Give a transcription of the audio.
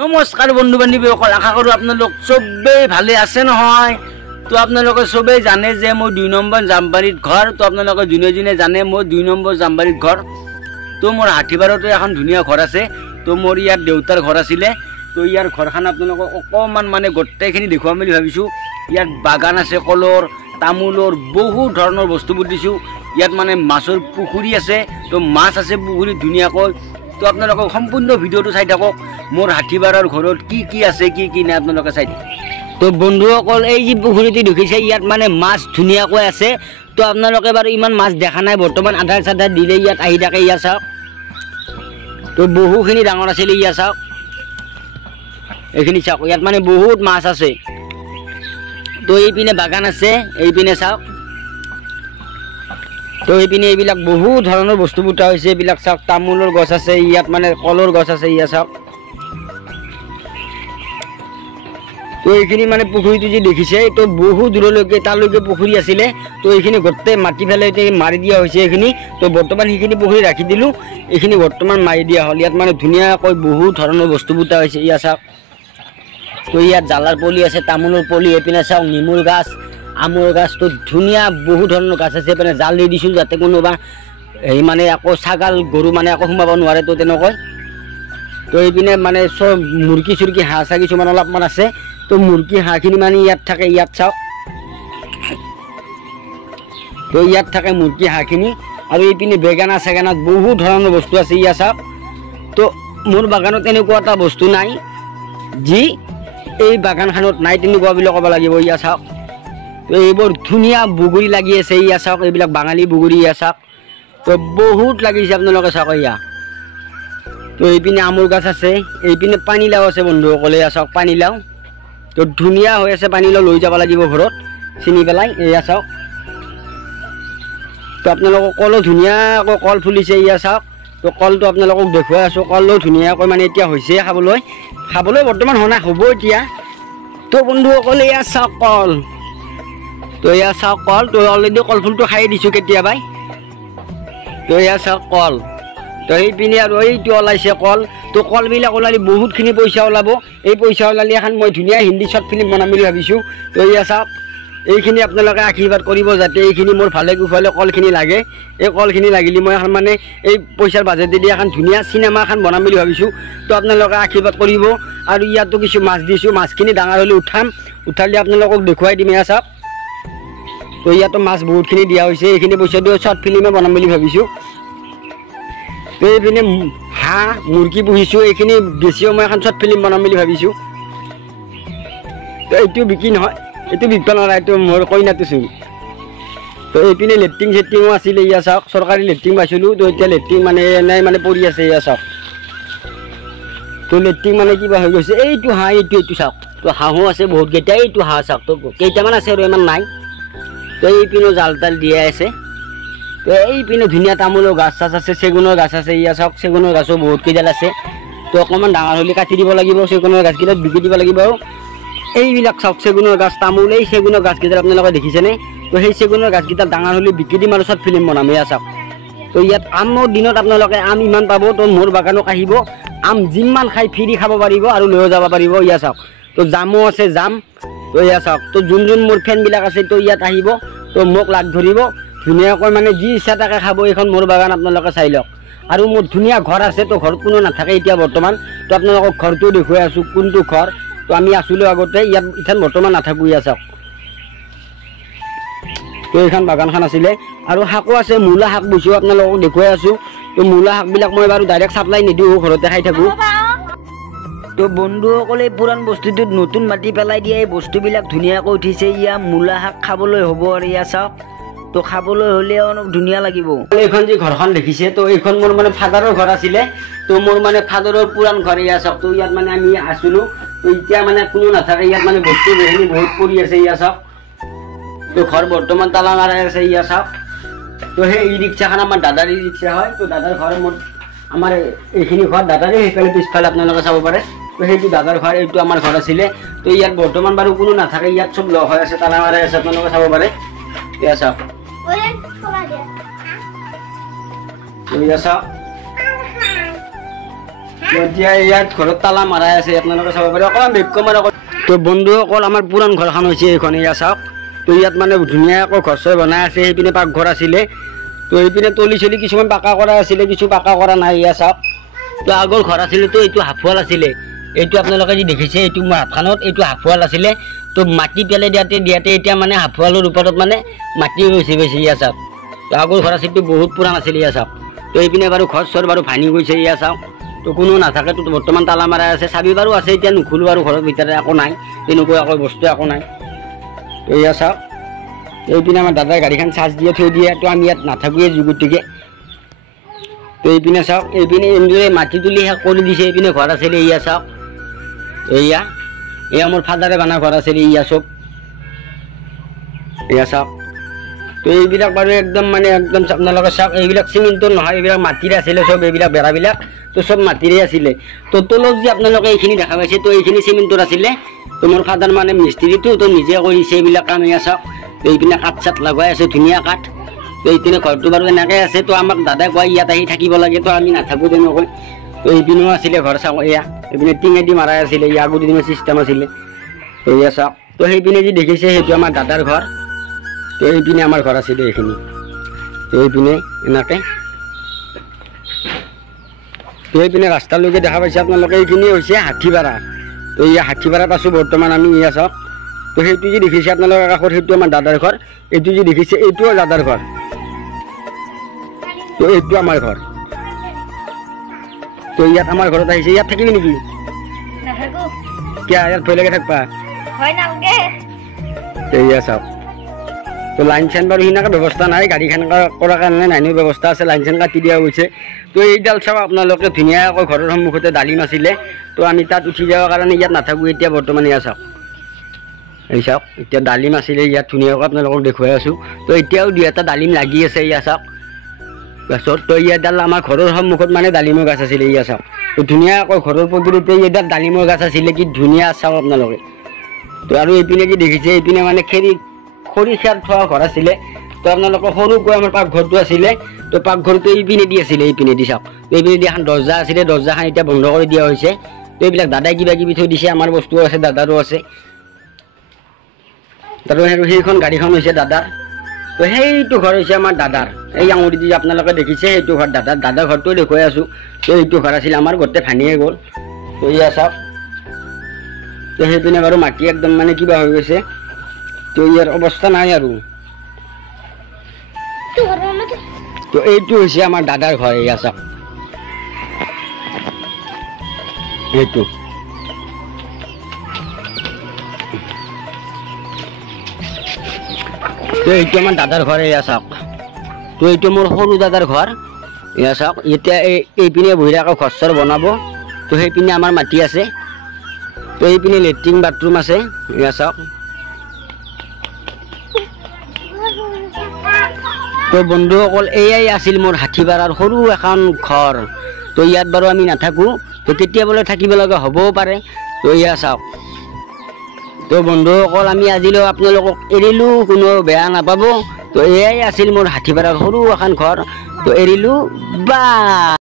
নমস্কাৰ বন্ধু বান্ধৱীসকল, আশা কৰোঁ আপোনালোক চবেই ভালে আছে নহয়। তো আপোনালোকে চবেই জানে যে মোৰ 2 নম্বৰ জামবাৰীত ঘৰ। তো আপোনালোকে যোনে যোনে জানে মোৰ 2 নম্বৰ জামবাৰীত ঘৰ। তো মোৰ হাতীবাৰতো এখন ধুনীয়া ঘৰ আছে। তো মোৰ ইয়াত দেউতাৰ ঘৰ আছিলে। তো ইয়াৰ ঘৰখন আপোনালোকক অকণমান মানে গোটেইখিনি দেখুৱাম বুলি ভাবিছোঁ। ইয়াত বাগান আছে, কলৰ, তামোলৰ বহুত ধৰণৰ বস্তুবোৰ দিছোঁ। ইয়াত মানে মাছৰ পুখুৰী আছে। তো মাছ আছে পুখুৰীত ধুনীয়াকৈ। তো আপোনালোকক সম্পূৰ্ণ ভিডিঅ'টো চাই থাকক। মোৰ হাতীবাৰৰ ঘৰত কি কি আছে কি কি নাই আপোনালোকে চাই থাকক। তো বন্ধুসকল, এই যে পুখুৰীটো দেখিছে ইয়াত মানে মাছ ধুনীয়াকৈ আছে। তো আপোনালোকে বাৰু ইমান মাছ দেখা নাই বৰ্তমান, আধাৰ চাধাৰ দিলে ইয়াত আহি থাকে। ইয়াত চাওক, তো বহুখিনি ডাঙৰ আছিলে। ইয়াত চাওক, এইখিনি চাওক, ইয়াত মানে বহুত মাছ আছে। তো এইপিনে বাগান আছে, এইপিনে চাওক। তো এইপিনে এইবিলাক বহু ধৰণৰ বস্তু পোতা হৈছে। এইবিলাক চাওক, তামোলৰ গছ আছে, ইয়াত মানে কলৰ গছ আছে। ইয়াত চাওক, তো এইখিনি মানে পুখুৰীটো যে দেখিছে, তো বহু দূৰলৈকে তালৈকে পুখুৰী আছিলে। তো এইখিনি গোটেই মাটি পেলাই মাৰি দিয়া হৈছে এইখিনি। তো বৰ্তমান সেইখিনি পুখুৰী ৰাখি দিলোঁ, এইখিনি বৰ্তমান মাৰি দিয়া হ'ল। ইয়াত মানে ধুনীয়াকৈ বহু ধৰণৰ বস্তু পোতা হৈছে। ইয়াত চাওক, তো ইয়াত জালাৰ পলি আছে, তামোলৰ পলি। এইপিনে চাওক, নেমুৰ গাছ, আমৰ গাছ। তো ধুনীয়া বহু ধৰণৰ গাছ আছে। এইপিনে জাল দি দিছোঁ যাতে কোনোবা হেৰি মানে আকৌ ছাগাল গৰু মানে আকৌ সোমাব নোৱাৰে। তো তেনেকৈ তো এইপিনে মানে চব মুৰ্গী চুৰ্গী হাঁহ চাহ কিছুমান অলপমান আছে। তো মুৰ্গী হাঁহখিনি মানে ইয়াত থাকে। ইয়াত চাওক, তো ইয়াত থাকে মুৰ্গী হাঁহখিনি। আৰু এইপিনে বেগানা চেগানাত বহুত ধৰণৰ বস্তু আছে। ইয়াত চাওক, তো মোৰ বাগানত এনেকুৱা এটা বস্তু নাই যি এই বাগানখনত নাই, তেনেকুৱা বুলি ক'ব লাগিব। ইয়াত চাওক, তো এইবোৰ ধুনীয়া বগৰী লাগি আছে। ইয়াত চাওক, এইবিলাক বাঙালী বগৰী। ইয়াত চাওক, তো বহুত লাগিছে আপোনালোকে চাওক। ইয়াত তো এইপিনে আমৰ গাছ আছে, এইপিনে পানীলাও আছে বন্ধুসকলে। ইয়াত চাওক, পানীলাও তো ধুনীয়া হৈ আছে। পানীলাও লৈ যাব লাগিব ঘৰত চিনি পেলাই। এয়া চাওক, তো আপোনালোকক কলো ধুনীয়াকৈ কল ফুলিছে। ইয়াত চাওক, তো কলটো আপোনালোকক দেখুৱাই আছোঁ। কলো ধুনীয়াকৈ মানে এতিয়া হৈছে খাবলৈ। খাবলৈ বৰ্তমান হোৱা নাই, হ'ব এতিয়া। তো বন্ধুসকলে ইয়াত চাওক কল। তো ইয়াত চাওক কল, তো অলৰেডি কল ফুলটো খাই দিছোঁ কেতিয়াবাই। তো ইয়াত চাওক কল। তো সেইপিনে আৰু এইটো ওলাইছে কল। তো কলবিলাক ওলালে বহুতখিনি পইচা ওলাব। এই পইচা ওলালে এখন মই ধুনীয়া হিন্দী শ্বৰ্ট ফিল্ম বনাম বুলি ভাবিছোঁ। তো এয়া চাওক, এইখিনি আপোনালোকে আশীৰ্বাদ কৰিব যাতে এইখিনি মোৰ ভালে কুশলে কলখিনি লাগে। এই কলখিনি লাগিলে মই এখন মানে এই পইচাৰ বাজেটেদি এখন ধুনীয়া চিনেমা এখন বনাম বুলি ভাবিছোঁ। তো আপোনালোকে আশীৰ্বাদ কৰিব। আৰু ইয়াতো কিছু মাছ দিছোঁ, মাছখিনি ডাঙৰ হ'লে উঠালে আপোনালোকক দেখুৱাই দিম। এয়া চাওক, তো ইয়াতো মাছ বহুতখিনি দিয়া হৈছে। এইখিনি পইচা দিও শ্বৰ্ট ফিল্মে বনাম বুলি ভাবিছোঁ। তো এইপিনে হাঁহ মুৰ্গী পুহিছোঁ, এইখিনি বেছিও মই এখন শ্বৰ্ট ফিল্ম বনাম বুলি ভাবিছোঁ। তো এইটো বিক্ৰী নহয়, এইটো বিকিব নোৱাৰা, এইটো মোৰ কইনাটো চোন। তো এইপিনে লেট্ৰিন চেট্ৰিঙো আছিলে। ইয়াত চাওক, চৰকাৰী লেট্ৰিন পাইছিলোঁ। তো এতিয়া লেট্ৰিন মানে এনেই মানে পৰি আছে। ইয়াত চাওক, তো লেট্ৰিন মানে কিবা হৈ গৈছে। এইটো হাঁহ, এইটো চাওক, তো হাঁহো আছে বহুতকেইটা। এইটো হাঁহ চাওক, তো কেইটামান আছে আৰু ইমান নাই। তো এইপিনেও জাল তাল দিয়া আছে। তো এইপিনে ধুনীয়া তামোলৰ গাছ চাছ আছে, চেগুনৰ গাছ আছে। ইয়াত চাওক, চেগুনৰ গাছো বহুত কেইডাল আছে। তো অকণমান ডাঙৰ হ'লে কাটি দিব লাগিব। চেগুনৰ গাছকেইটাত বিকি দিব লাগিব। এইবিলাক চাওক, চেগুনৰ গাছ, তামোল, এই চেগুনৰ গাছকেইডাল আপোনালোকে দেখিছেনে? তো সেই চেগুনৰ গাছকেইডাল ডাঙৰ হ'লে বিকি দিম আৰু শ্বৰ্ট ফিল্ম বনাম। এয়া চাওক, তো ইয়াত আমৰ দিনত আপোনালোকে আম ইমান পাব। তো মোৰ বাগানত আহিব, আম যিমান খাই ফ্ৰী খাব পাৰিব আৰু লৈও যাব পাৰিব। ইয়াত চাওক, তো জামো আছে, জাম। তো এয়া চাওক, তো যোন মোৰ ফ্ৰেণ্ডবিলাক আছে, তো ইয়াত আহিব। তো মোক লাগ ধৰিব ধুনীয়াকৈ, মানে যি ইচ্ছা তাকে খাব। এইখন মোৰ বাগান, আপোনালোকে চাই লওক। আৰু মোৰ ধুনীয়া ঘৰ আছে। তো ঘৰত কোনো নাথাকে এতিয়া বৰ্তমান। তো আপোনালোকক ঘৰটো দেখুৱাই আছোঁ, কোনটো ঘৰ। তো আমি আছিলোঁ আগতে ইয়াত, ইথান বৰ্তমান নাথাকোঁ। ইয়াত চাওক, তো এইখন বাগানখন আছিলে। আৰু শাকো আছে, মূলা শাক বুইছোঁ, আপোনালোকক দেখুৱাই আছোঁ। তো মূলা শাকবিলাক মই বাৰু ডাইৰেক্ট চাপ্লাই নিদিওঁ, ঘৰতে খাই থাকোঁ। তো বন্ধুসকলে পুৰাণ বস্তুটোত নতুন মাটি পেলাই দিয়া এই বস্তুবিলাক ধুনীয়াকৈ উঠিছে। ইয়া মূলা শাক খাবলৈ হ'ব। আৰু ইয়াত চাওক, তো খাবলৈ হ'লে অলপ ধুনীয়া লাগিব। এইখন যে ঘৰখন দেখিছে, তো এইখন মোৰ মানে ফাদাৰৰ ঘৰ আছিলে। তো মোৰ মানে ফাদাৰৰ পুৰাণ ঘৰ। ইয়াত চাওক, তো ইয়াত মানে আমি আছিলোঁ। তো এতিয়া মানে কোনো নাথাকে। ইয়াত মানে বস্তু বেখিনি বহুত পৰি আছে। ইয়াত চাওক, তো ঘৰ বৰ্তমান তালা মাৰাই আছে। ইয়াত চাওক, তো সেই ই ৰিক্সাখন আমাৰ দাদাৰ ই ৰিক্সা হয়। তো দাদাৰ ঘৰ মোৰ, আমাৰ এইখিনি ঘৰ দাদাৰে। সেইফালে পিছফালে আপোনালোকে চাব পাৰে। তো সেইটো দাদাৰ ঘৰ, এইটো আমাৰ ঘৰ আছিলে। তো ইয়াত বৰ্তমান বাৰু কোনো নাথাকে। ইয়াত চব লগ হৈ আছে, তালা মাৰাই আছে, আপোনালোকে চাব পাৰে। ইয়াত চাওক, তো ইয়াত চাওক, এতিয়া ইয়াত ঘৰত তালা মাৰাই আছে আপোনালোকে চাব পাৰে অকণমান বেগ কমাৰ তো বন্ধুসকল আমাৰ পুৰাণ ঘৰখন হৈছে এইখন এয়া চাওক তো ইয়াত মানে ধুনীয়াকৈ ঘৰ চৰ বনাই আছে সেইপিনে পাকঘৰ আছিলে তো এইপিনে তলি চলি কিছুমান পাকা কৰা আছিলে কিছু পাকা কৰা নাই এয়া চাওক তো আগৰ ঘৰ আছিলে তো এইটো হাফৱাল আছিলে এইটো আপোনালোকে যি দেখিছে এইটো মোৰ হাতখনত এইটো হাফৱাল আছিলে তো মাটি পেলাই দিয়াতে এতিয়া মানে হাফৱালৰ ওপৰত মানে মাটি গৈছে বেছি এয়া চাওক তো আগৰ ঘৰ আছিলতো বহুত পুৰাণ আছিলে এয়া চাওক তো এইপিনে বাৰু ঘৰ চৰ বাৰু ভাঙি গৈছে এয়া চাওক তো কোনো নাথাকে তো বৰ্তমান তালা মাৰা আছে চাবি বাৰু আছে এতিয়া নুখুলো আৰু ঘৰৰ ভিতৰত একো নাই তেনেকুৱা একো বস্তু একো নাই তো এয়া চাওক এইপিনে আমাৰ দাদাই গাড়ীখন চাৰ্জ দিয়ে থৈ দিয়ে তো আমি ইয়াত নাথাকোৱে যুগুটিকে তো এইপিনে চাওক এইপিনে এনেদৰে মাটি তুলি শেষ কৰি দিছে এইপিনে ঘৰ আছিলে এয়া চাওক এয়া মোৰ ফাদাৰে বনা ঘৰ আছিলে এয়া চব এয়া চাওক তো এইবিলাক বাৰু একদম মানে একদম আপোনালোকে চাওক এইবিলাক চিমেণ্টৰ নহয় এইবিলাক মাটিৰে আছিলে চব এইবিলাক বেৰাবিলাক তো চব মাটিৰে আছিলে তো তলত যে আপোনালোকে এইখিনি দেখা পাইছে তো এইখিনি চিমেণ্টৰ আছিলে তো মোৰ ফাদাৰ মানে মিস্ত্ৰীটো তো নিজে কৰিছে এইবিলাক কাম এয়া চাওক তো এইপিনে কাঠ চাঠ লগাই আছে ধুনীয়া কাঠ তো এইপিনে ঘৰটো বাৰু এনেকৈ আছে তো আমাক দাদাই কয় ইয়াত আহি থাকিব লাগে তো আমি নাথাকোঁ তেনেকৈ তো এইপিনেও আছিলে ঘৰ চাওক এয়া এইপিনে টিঙেদি মাৰাই আছিলে ইয়াৰ আগৰ দিনৰ চিষ্টেম আছিলে তো এয়া চাওক তো সেইপিনে যি দেখিছে সেইটো আমাৰ দাদাৰ ঘৰ তো এইপিনে আমাৰ ঘৰ আছিলে এইখিনি তো এইপিনে এনেকৈ তো এইপিনে ৰাস্তালৈকে দেখা পাইছে আপোনালোকে এইখিনি হৈছে হাতীপাৰা তো এয়া হাতীপাৰা পাছোঁ বৰ্তমান আমি এয়া চাওক তো সেইটো যি দেখিছে আপোনালোকৰ কাষত সেইটো আমাৰ দাদাৰ ঘৰ এইটো যি দেখিছে এইটোও দাদাৰ ঘৰ তো এইটো আমাৰ ঘৰ তো ইয়াত আমাৰ ঘৰত আহিছে ইয়াত থাকিবি নেকি কিয় ইয়াত ভয় লাগে থাকবা তো এয়া চাওক তো লাইন চাইন বাৰু সেনেকৈ ব্যৱস্থা নাই গাড়ীখন কৰাৰ কাৰণে নাইনো ব্যৱস্থা আছে লাইন চাইন কাটি দিয়া হৈছে তো এইডাল চাওক আপোনালোকে ধুনীয়াকৈ ঘৰৰ সন্মুখতে ডালিম আছিলে তো আমি তাত উঠি যাবৰ কাৰণে ইয়াত নাথাকোঁ এতিয়া বৰ্তমান এয়া চাওক এই চাওক এতিয়া ডালিম আছিলে ইয়াত ধুনীয়াকৈ আপোনালোকক দেখুৱাই আছোঁ তো এতিয়াও দুই এটা ডালিম লাগি আছে এয়া চাওক গছত তো ইয়াতডাল আমাৰ ঘৰৰ সন্মুখত মানে ডালিমৰ গছ আছিলে এয়া চাওক তো ধুনীয়াকৈ ঘৰৰ পদূলিতে ইয়াত ডালিমৰ গছ আছিলে কি ধুনীয়া চাওক আপোনালোকে তো আৰু এইপিনে কি দেখিছে এইপিনে মানে খৰি খেৰ থোৱা ঘৰ আছিলে তো আপোনালোকৰ সৰুকৈ আমাৰ পাকঘৰটো আছিলে তো পাকঘৰটো এইপিনে দি আছিলে এইপিনে দি চাওক এইপিনে দি এখন দৰ্জা আছিলে দৰ্জাখন এতিয়া বন্ধ কৰি দিয়া হৈছে তো এইবিলাক দাদাই কিবা কিবি থৈ দিছে আমাৰ বস্তুও আছে দাদাৰো আছে আৰু সেইখন গাড়ীখন হৈছে দাদাৰ তো সেইটো ঘৰ হৈছে আমাৰ দাদাৰ এই আঙুলি দি আপোনালোকে দেখিছে সেইটো ঘৰ দাদাৰ ঘৰটো দেখুৱাই আছোঁ তো এইটো ঘৰ আছিলে আমাৰ গোটেই ভাঙিয়ে গ'ল তো এয়া চাওক তো সেইপিনে বাৰু মাটি একদম মানে কিবা হৈ গৈছে তো ইয়াৰ অৱস্থা নাই আৰু তো এইটো হৈছে আমাৰ দাদাৰ ঘৰ এয়া চাওক এইটো তো এইটো আমাৰ দাদাৰ ঘৰ এয়া চাওক তো এইটো মোৰ সৰু দাদাৰ ঘৰ এয়া চাওক এতিয়া এইপিনে বহিৰাকৈ ঘৰ চৰ বনাব তো সেইপিনে আমাৰ মাটি আছে তো এইপিনে লেট্ৰিন বাথৰুম আছে এয়া চাওক তো বন্ধুসকল এয়াই আছিল মোৰ হাতীপাৰাৰ সৰু এখন ঘৰ তো ইয়াত বাৰু আমি নাথাকোঁ তো কেতিয়াবলৈ থাকিব লগা হ'বও পাৰে তো এয়া চাওক তো বন্ধুসকল আমি আজিলৈ আপোনালোকক এৰিলোঁ কোনো বেয়া নাপাব তো এয়াই আছিল মোৰ হাতীপাৰাৰ সৰু এখন ঘৰ তো এৰিলোঁ বা